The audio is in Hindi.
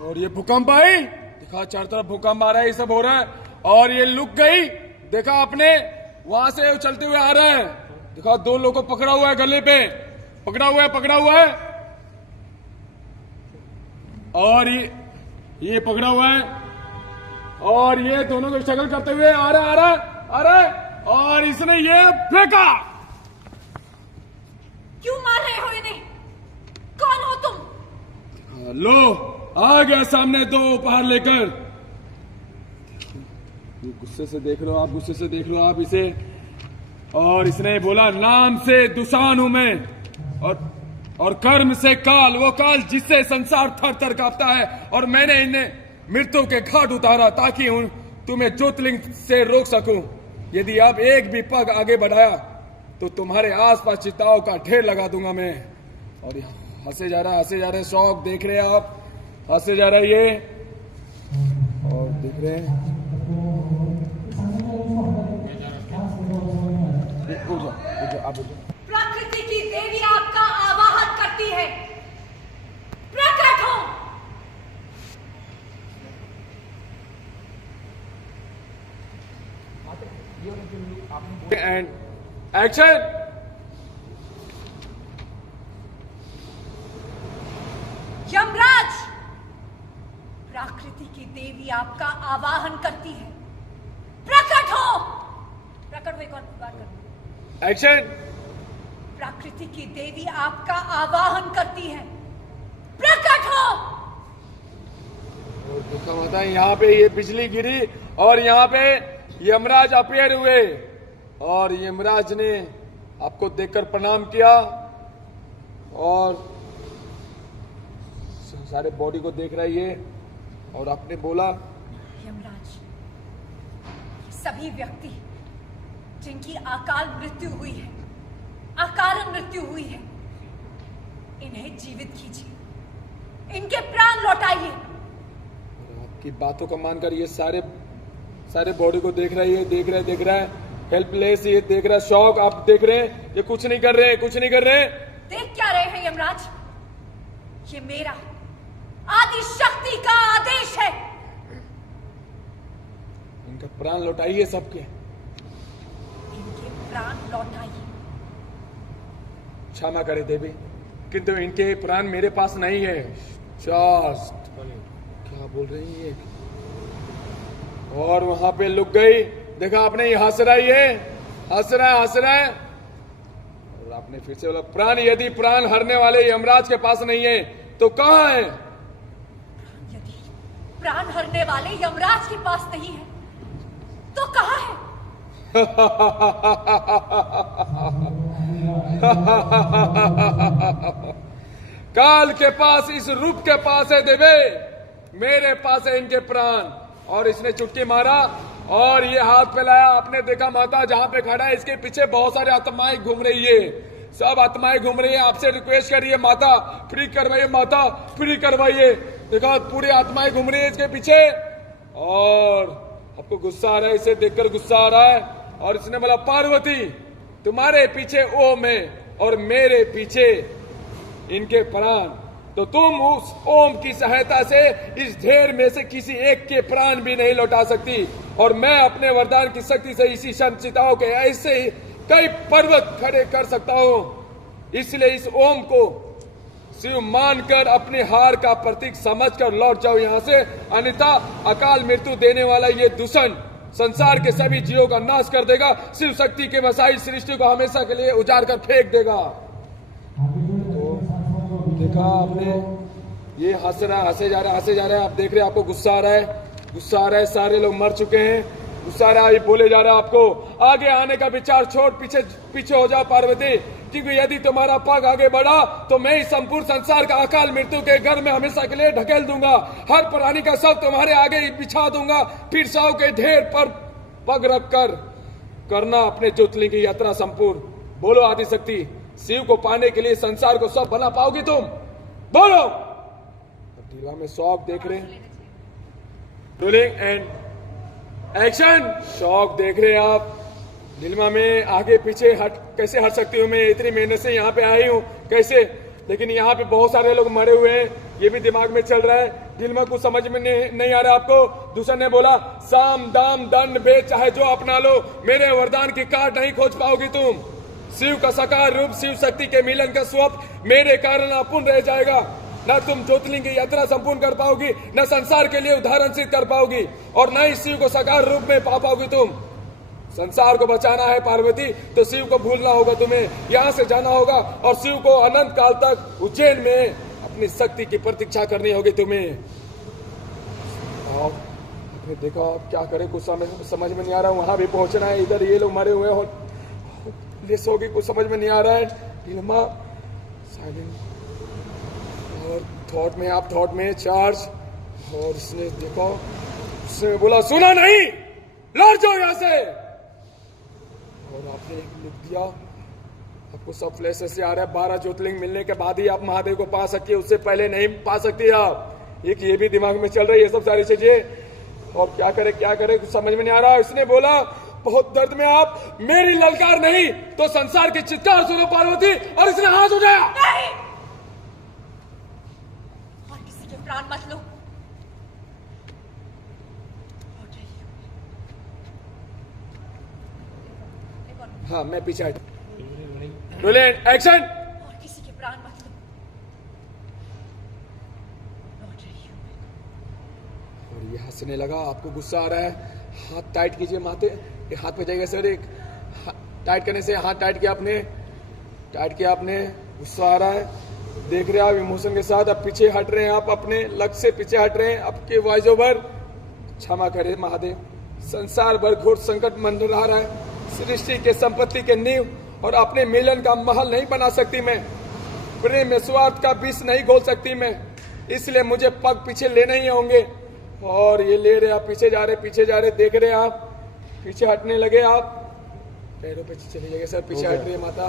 और ये भूकंप आई, देखा चारों तरफ भूकंप आ रहा है, ये सब हो रहा है। और ये लुक गई, देखा आपने, वहां से चलते हुए आ रहा है। देखा दो लोगों को पकड़ा हुआ है, गले पे पकड़ा हुआ है। और ये पकड़ा हुआ है, और ये दोनों को स्ट्रगल करते हुए आ रहा है। और इसने ये फेंका। क्यों मार रहे हो इन्हें? कौन हो तुम? लो, आ गया सामने दो उपहार लेकर। ये गुस्से से देख लो आप इसे। और इसने बोला, नाम से दुशान हूं मैं, और कर्म से काल, वो काल जिससे संसार थर थर कांपता है। और मैंने इन्हें मृत्यु के घाट उतारा ताकि तुम्हें ज्योतिर्लिंग से रोक सकूं। यदि अब एक भी पग आगे बढ़ाया तो तुम्हारे आसपास चिताओं का ढेर लगा दूंगा मैं। और हंसे जा रहा है, शौक देख रहे हैं आप, हंसे जा रहा है ये, और देख रहे हैं। आप प्रकृति की देवी आपका आवाहन करती है, प्रकट हो। And action. यमराज, प्रकृति की देवी आपका आवाहन करती है, प्रकट हो। एक और बार करो। एक्शन। प्रकृति की देवी आपका आवाहन करती है, प्रकट हो। और देखा होता है, यहाँ पे ये बिजली गिरी और यहाँ पे यमराज अपीयर हुए। और यमराज ने आपको देखकर प्रणाम किया और सारे बॉडी को देख रहा है ये। और आपने बोला, यमराज, सभी व्यक्ति जिनकी अकाल मृत्यु हुई है, अकारण मृत्यु हुई है, इन्हें जीवित कीजिए, इनके प्राण लौटाइए। आपकी बातों को मानकर ये सारे बॉडी को देख रहा है, हेल्पलेस ये देख रहा है। शौक आप देख रहे हैं, ये कुछ नहीं कर रहे। देख क्या रहे हैं यमराज? ये मेरा आदि शक्ति का आदेश है। इनका प्राण लौटाइए सबके। इनके प्राण लौटाइए। क्षमा करे देवी, किंतु इनके प्राण मेरे पास नहीं है। क्या बोल रही है? और वहां पे लुक गई। देखा आपने, ये हंस रहा है। और आपने फिर से बोला, प्राण, यदि प्राण हरने वाले यमराज के पास नहीं है तो कहां है? यदि प्राण हरने वाले यमराज के पास नहीं है तो कहां है? काल के पास, इस रूप के पास है देवे, मेरे पास है इनके प्राण। और इसने चुटकी मारा और ये हाथ फैलाया। आपने देखा माता जहां पे खड़ा है, इसके पीछे बहुत सारे आत्माएं घूम रही है, सब आत्माएं घूम रही है। आपसे रिक्वेस्ट कर रही है, माता फ्री करवाइए। देखा पूरी आत्माएं घूम रही है इसके पीछे। और आपको गुस्सा आ रहा है, इसे देखकर गुस्सा आ रहा है। और इसने बोला, पार्वती, तुम्हारे पीछे ओम है और मेरे पीछे इनके प्राण, तो तुम उस ओम की सहायता से इस ढेर में से किसी एक के प्राण भी नहीं लौटा सकती। और मैं अपने वरदान की शक्ति से इसी संचिताओं के ऐसे ही कई पर्वत खड़े कर सकता हूं। इसलिए इस ओम को शिव मानकर अपने हार का प्रतीक समझकर लौट जाओ यहां से, अन्यथा अकाल मृत्यु देने वाला ये दूषण संसार के सभी जीवों का नाश कर देगा। शिव शक्ति के मसाइल सृष्टि को हमेशा के लिए उजाड़ कर फेंक देगा। देखा आपने, ये हंसे जा रहा है। आप देख रहे हैं, आपको गुस्सा आ रहा है। सारे लोग मर चुके हैं, गुस्सा आ रहा है। बोले जा रहा है आपको, आगे आने का विचार छोड़ पीछे हो जाओ पार्वती, क्योंकि यदि तुम्हारा पग आगे बढ़ा तो मैं इस संपूर्ण संसार का अकाल मृत्यु के घर में हमेशा के लिए ढकेल दूंगा। हर प्राणी का शव तुम्हारे आगे बिछा दूंगा। फिर शव के ढेर पर पग रखकर करना अपने ज्योतिर्लिंग की यात्रा संपूर्ण। बोलो आदिशक्ति, शिव को पाने के लिए संसार को सब बना पाओगी तुम? बोलो। दिलवा में शौक देख रहे हैं, रोलिंग एंड एक्शन। शौक देख रहे हैं आप, दिलवा में आगे पीछे कैसे हट सकती हूँ मैं? इतनी मेहनत से यहाँ पे आई हूँ कैसे? लेकिन यहाँ पे बहुत सारे लोग मरे हुए हैं, ये भी दिमाग में चल रहा है। दिल में कुछ समझ में नहीं आ रहा आपको? दूसरे ने बोला साम दाम दंड भेद चाहे जो अपना लो, मेरे वरदान की काट नहीं खोज पाओगी तुम। शिव का साकार रूप, शिव शक्ति के मिलन का स्वप्न मेरे कारण अपूर्ण रह जाएगा। न तुम ज्योतिर्लिंग की यात्रा संपूर्ण कर पाओगी, न संसार के लिए उदाहरण सिद्ध कर पाओगी, और न ही शिव को साकार रूप में पा पाओगी तुम। संसार को बचाना है पार्वती, तो शिव को भूलना होगा तुम्हें, यहाँ से जाना होगा और शिव को अनंत काल तक उज्जैन में अपनी शक्ति की प्रतीक्षा करनी होगी तुम्हें। आपने देखा आप क्या करे, कुछ समझ में नहीं आ रहा। वहां भी पहुंचना है, इधर ये लोग मरे हुए हैं, पुलिस होगी, कुछ समझ में नहीं आ रहा है। नीलिमा साइलेंट और थॉट में, आप थॉट में चार्ज। और इसने देखो, उसने बोला सुना नहीं, लौट जाओ यहां से। और आपने एक लुक दिया, आपको सब फ्लैश ऐसे आ रहा है। 12 ज्योतिर्लिंग मिलने के बाद ही आप महादेव को पा सकती है, उससे पहले नहीं पा सकती आप। एक ये भी दिमाग में चल रही है सब सारी चीजें। और क्या करे कुछ समझ में नहीं आ रहा। इसने बोला बहुत दर्द में आप, मेरी ललकार नहीं तो संसार की चित्कार सुनो पार्वती। और इसने हाथ उठाया। नहीं, और किसी के प्राण मत लो। हाँ मैं पीछे हट। Rolling action. और किसी के प्राण मत लो। लौट रही हूं मैं। और ये हंसने लगा। आपको गुस्सा आ रहा है, हाथ टाइट कीजिए माथे, हाथ पे जाएगा सर। एक टाइट करने से हाथ टाइट किया आपने, गुस्सा आ रहा है। देख रहे हैं आप इमोशन के साथ, अब पीछे हट रहे हैं, आप अपने लक्ष्य से पीछे हट रहे हैं। आपके वॉइस ओवर, क्षमा करे महादेव, संसार भर घोर संकट मंडरा रहा है। सृष्टि के संपत्ति के नींव और अपने मिलन का महल नहीं बना सकती मैं, प्रेम में स्वार्थ का विष नहीं घोल सकती मैं, इसलिए मुझे पग पीछे लेने ही होंगे। और ये ले रहे आप, पीछे जा रहे, देख रहे आप, पीछे हटने लगे आप, पैरों पे चले जाइए सर, पीछे हट रही है माता।